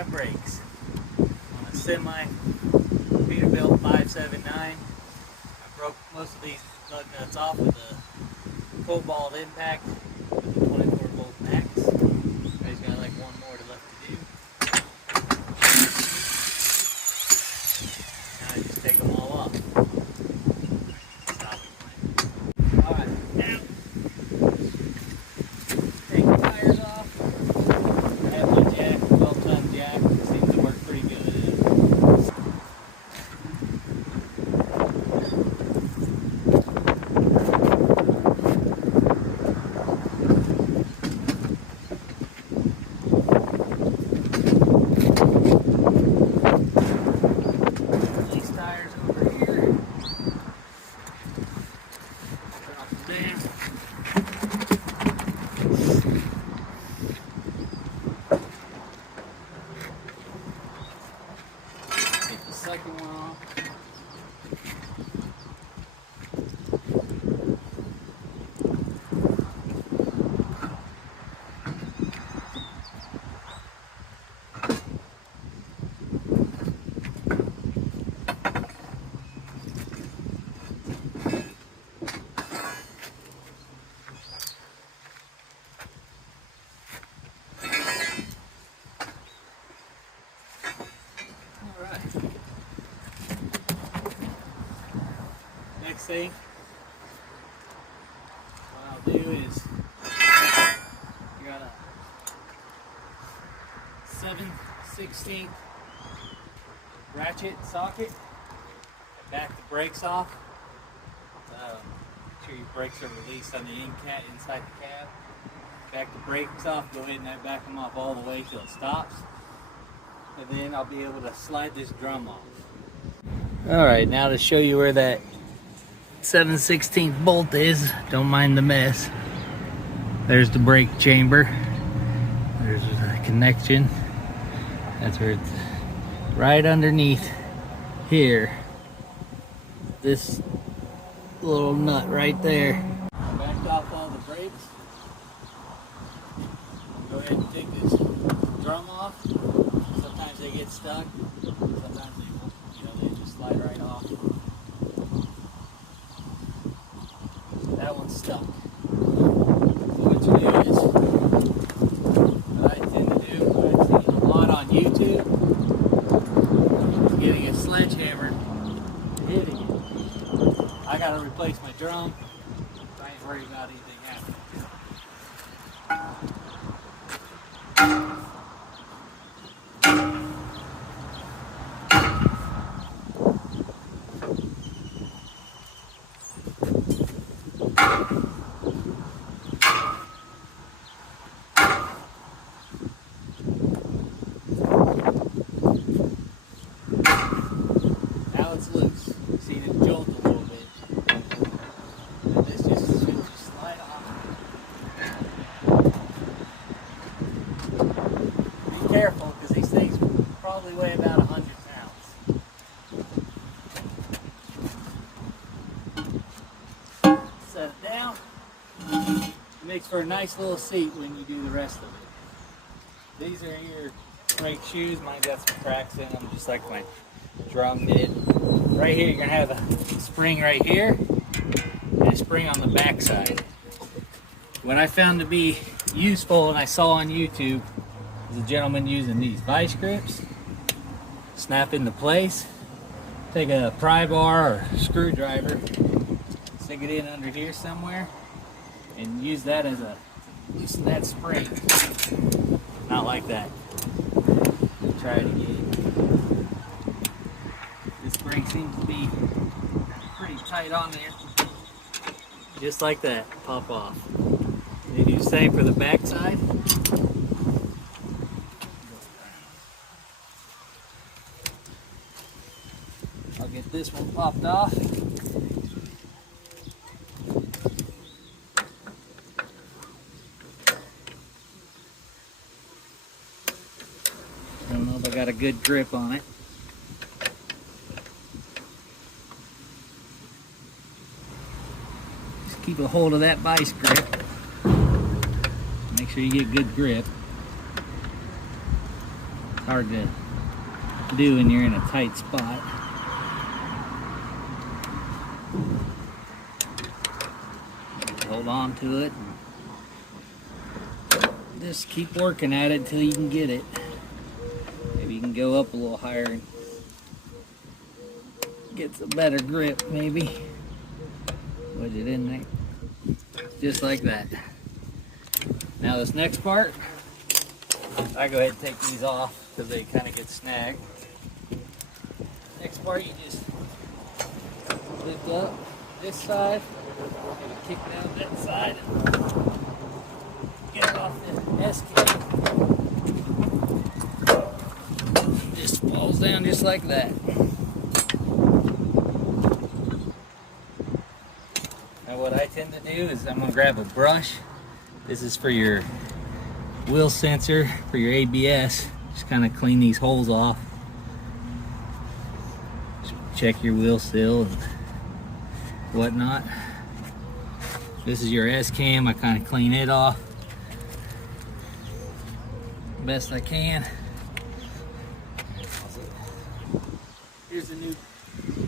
my brakes on a semi Peterbilt 579. I broke most of these lug nuts off with a cobalt impact with a 24 volt max. I just got like one more left to do. Now I just take them all off. Stop it. Alright, now take the tires off. I have my jack, 12-ton jack. It seems to work pretty good. These tires over here. Drop them down. Take the second one off. Alright. Next thing, what I'll do is, I got a 7/16 ratchet socket. I back the brakes off. Make sure your brakes are released on the inside the cab. Back the brakes off, go ahead and back them off all the way till it stops. And then I'll be able to slide this drum off. Alright, now to show you where that 7/16 bolt is. Don't mind the mess. There's the brake chamber. There's a connection. That's where it's right underneath here. This little nut right there. I backed off all the brakes. Go ahead and take this drum off. Sometimes they get stuck. Sometimes they won't. They just slide right off. That one's stuck. So what you do is, what I tend to do, what I've seen a lot on YouTube, is getting a sledgehammer and hitting it. I gotta replace my drum, so I ain't worried about anything happening. Now it's loose. You've seen it jolt a little bit. And this just should just slide off. Be careful, because these things probably weigh about 100 pounds. Set it down. It makes for a nice little seat when you do the rest of it. These are your brake shoes. Mine got some cracks in them, just like my drum did. Right here, you're gonna have a spring right here and a spring on the back side. What I found to be useful, and I saw on YouTube, is a gentleman using these vice grips. Snap into place. Take a pry bar or screwdriver, stick it in under here somewhere, and use that as a loosen that spring. Not like that. Try it again. This spring seems to be pretty tight on there. Just like that. Pop off. They do the same for the back side. I'll get this one popped off. I don't know if I got a good grip on it. Just keep a hold of that vice grip. Make sure you get good grip. hard to do when you're in a tight spot. Hold on to it. Just keep working at it until you can get it. Maybe you can go up a little higher and get a better grip, maybe. Wedge it in there. Just like that. Now this next part, I go ahead and take these off because they kind of get snagged. Next part, you just lift up this side, maybe kick down that side, and get it off the S-cam. Just falls down just like that. Now what I tend to do is I'm going to grab a brush. This is for your wheel sensor, for your ABS. Just kind of clean these holes off. Just check your wheel seal and whatnot. This is your S-cam. I kind of clean it off best I can. Here's the new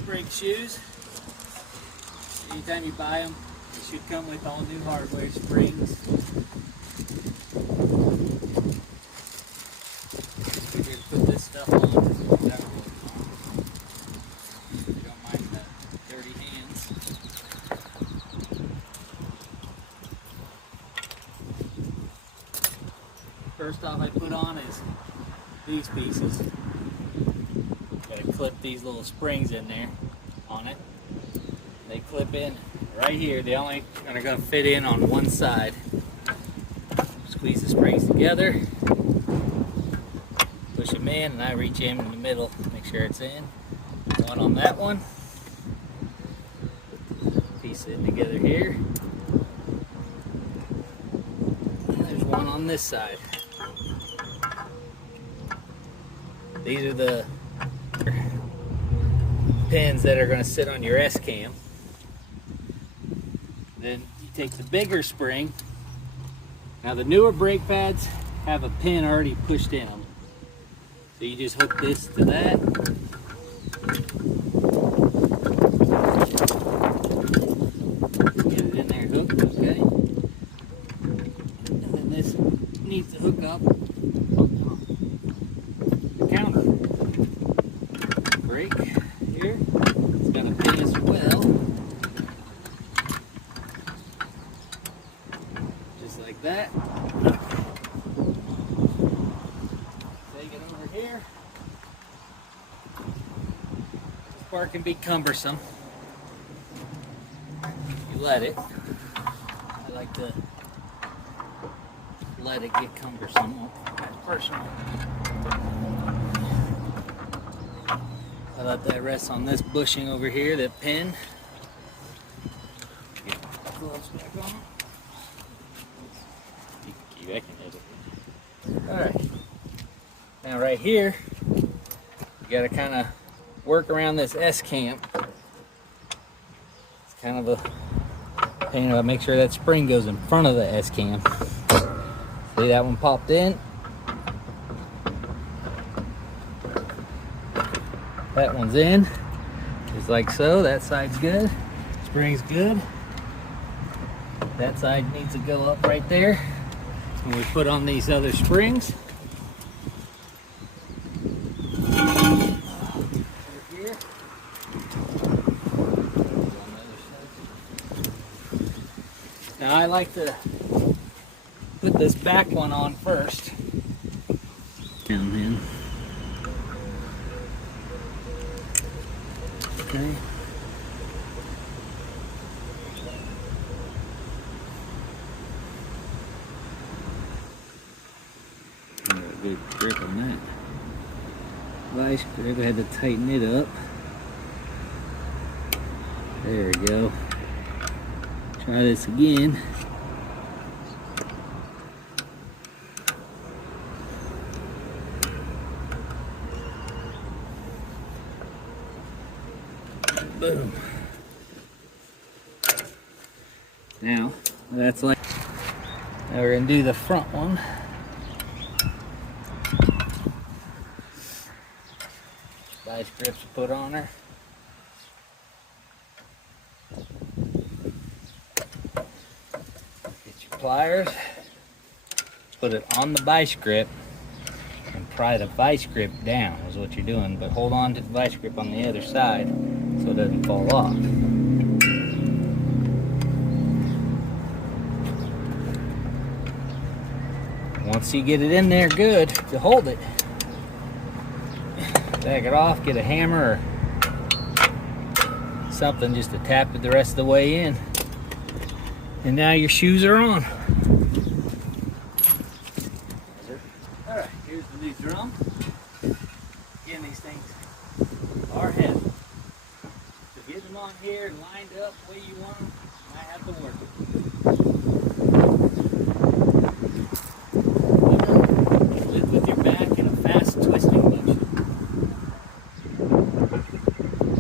brake shoes. Anytime you buy them, they should come with all new hardware, springs. Figured to put this stuff on. You don't mind the dirty hands. First off I put on is these pieces. Gotta clip these little springs in there on it. They clip in right here. They only are gonna fit in on one side. Squeeze the springs together, push them in, and I reach in the middle, make sure it's in. One on that one. Piece it together here. And there's one on this side. These are the pins that are going to sit on your S-cam. Then you take the bigger spring. Now the newer brake pads have a pin already pushed in them. So you just hook this to that. Get it in there hooked, okay. And then this needs to hook up the counter. Brake here. It's got a pin as well. Just like that. Take it over here. This part can be cumbersome. You let it. I like to let it get cumbersome. That's personal. I let that rest on this bushing over here, that pin. Get my gloves back on. You can keep, I can hit it. Alright. Now right here, you gotta kind of work around this S-cam. It's kind of a pain. I make sure that spring goes in front of the S-cam. See, that one popped in. That one's in, just like so. That side's good. Spring's good. That side needs to go up right there. When we put on these other springs. Here. Now I like to put this back one on first. Down in. Okay. Got a good grip on that. Vice grip, I had to tighten it up. There we go. Try this again. Boom. Now, that's like, now we're gonna do the front one. Vice grips put on her. Get your pliers, put it on the vice grip, and pry the vice grip down is what you're doing, but hold on to the vice grip on the other side so it doesn't fall off. Once you get it in there good to hold it, back it off, get a hammer or something just to tap it the rest of the way in. And now your shoes are on. Alright, here's the new drum. Again, these things are heavy. So getting them on here and lined up the way you want them, you might have to work it. Live with your back in a fast twisting motion.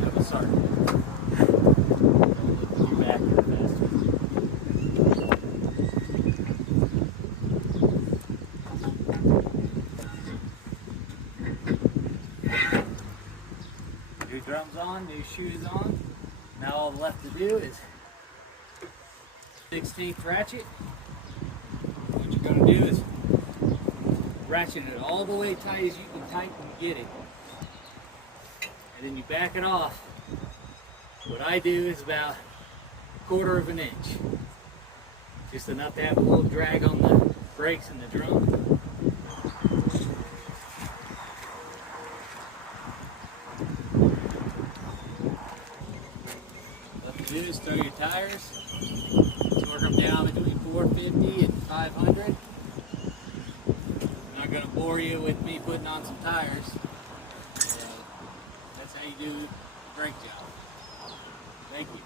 Have a start. Live with your back in a fast twisting. New drums on, new shoes on. Now all left to do is 16th ratchet. What you're going to do is ratchet it all the way tight as you can tighten and get it. And then you back it off. What I do is about 1/4 of an inch. Just enough to have a little drag on the brakes and the drum. What to do is throw your tires, torque them down between 450 and 500. I'm not going to bore you with me putting on some tires. That's how you do a brake job. Thank you.